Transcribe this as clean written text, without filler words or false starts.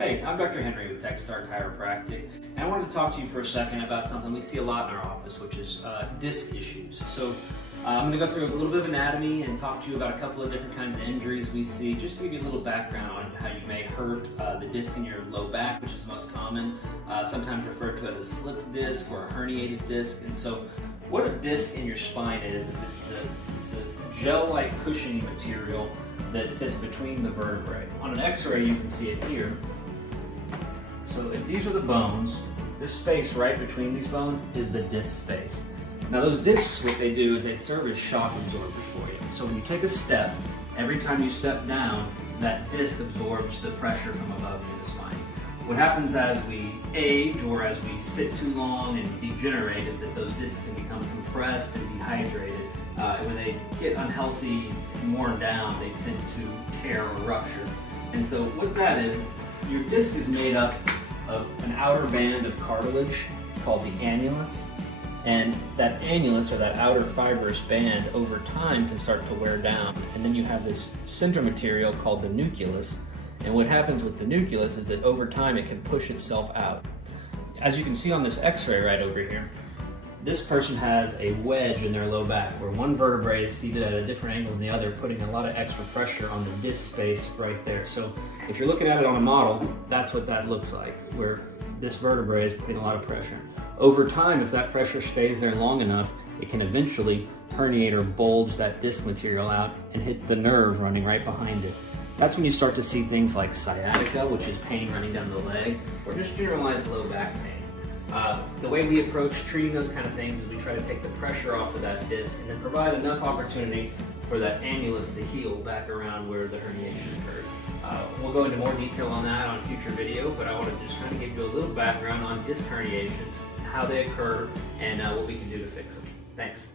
Hey, I'm Dr. Henry with TechStar Chiropractic, and I wanted to talk to you for a second about something we see a lot in our office, which is disc issues. So I'm going to go through a little bit of anatomy and talk to you about a couple of different kinds of injuries we see, just to give you a little background on how you may hurt the disc in your low back, which is the most common, sometimes referred to as a slip disc or a herniated disc. And so what a disc in your spine is it's the gel-like cushiony material that sits between the vertebrae. On an x-ray you can see it here. So if these are the bones, this space right between these bones is the disc space. Now those discs, what they do is they serve as shock absorbers for you. So when you take a step, every time you step down, that disc absorbs the pressure from above in the spine. What happens as we age or as we sit too long and degenerate is that those discs can become compressed and dehydrated. And when they get unhealthy and worn down, they tend to tear or rupture. And so what that is, your disc is made up of an outer band of cartilage called the annulus, and that annulus, or that outer fibrous band, over time can start to wear down, and then you have this center material called the nucleus. And what happens with the nucleus is that over time it can push itself out. As you can see on this x-ray right over here, this person has a wedge in their low back where one vertebrae is seated at a different angle than the other, putting a lot of extra pressure on the disc space right there. So if you're looking at it on a model, that's what that looks like, where this vertebrae is putting a lot of pressure. Over time, if that pressure stays there long enough, it can eventually herniate or bulge that disc material out and hit the nerve running right behind it. That's when you start to see things like sciatica, which is pain running down the leg, or just generalized low back pain. The way we approach treating those kind of things is we try to take the pressure off of that disc and then provide enough opportunity for that annulus to heal back around where the herniation occurred. We'll go into more detail on that on a future video, but I want to just kind of give you a little background on disc herniations, how they occur, and what we can do to fix them. Thanks.